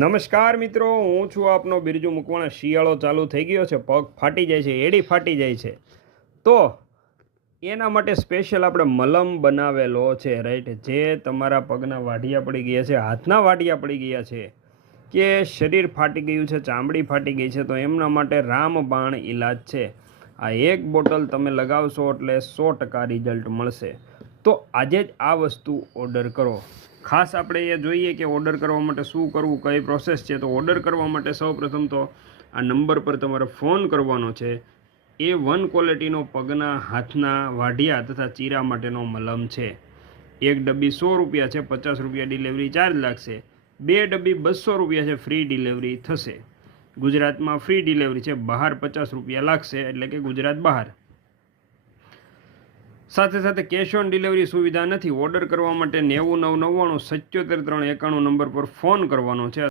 નમસ્કાર મિત્રો, હું છું આપનો બિરજુ મુકવાણા. શિયાળો ચાલુ થઈ ગયો છે, પગ ફાટી જાય છે, એડી ફાટી જાય છે, તો એના માટે સ્પેશિયલ આપણે મલમ બનાવેલો છે, રાઈટ. જે તમારા પગના વાઢિયા પડી ગયા છે, હાથના વાઢિયા પડી ગયા છે, કે શરીર ફાટી ગયું છે, ચામડી ફાટી ગઈ છે, તો એમના માટે રામબાણ ઈલાજ છે. આ એક બોટલ તમે લગાવશો એટલે 100% રિઝલ્ટ મળશે. તો આજે જ આ વસ્તુ ઓર્ડર કરો. ખાસ આપણે એ જોઈએ કે ઓર્ડર કરવા માટે શું કરવું, કઈ પ્રોસેસ છે. તો ઓર્ડર કરવા માટે સૌપ્રથમ તો આ નંબર પર તમારે ફોન કરવાનો છે. A1 ક્વોલિટીનો પગના હાથના વાઢિયા તથા ચીરા માટેનો મલમ છે. એક ડબ્બી 100 રૂપિયા છે, 50 રૂપિયા ડિલિવરી ચાર્જ લાગશે. 2 ડબ્બી 200 રૂપિયા છે, ફ્રી ડિલિવરી થશે. ગુજરાતમાં ફ્રી ડિલિવરી છે, બહાર 50 રૂપિયા લાગશે, એટલે કે ગુજરાત બહાર. સાથે સાથે કેશ ઓન ડિલિવરી સુવિધા નથી. ઓર્ડર કરવા માટે 99 99 77 391 નંબર પર ફોન કરવાનો છે.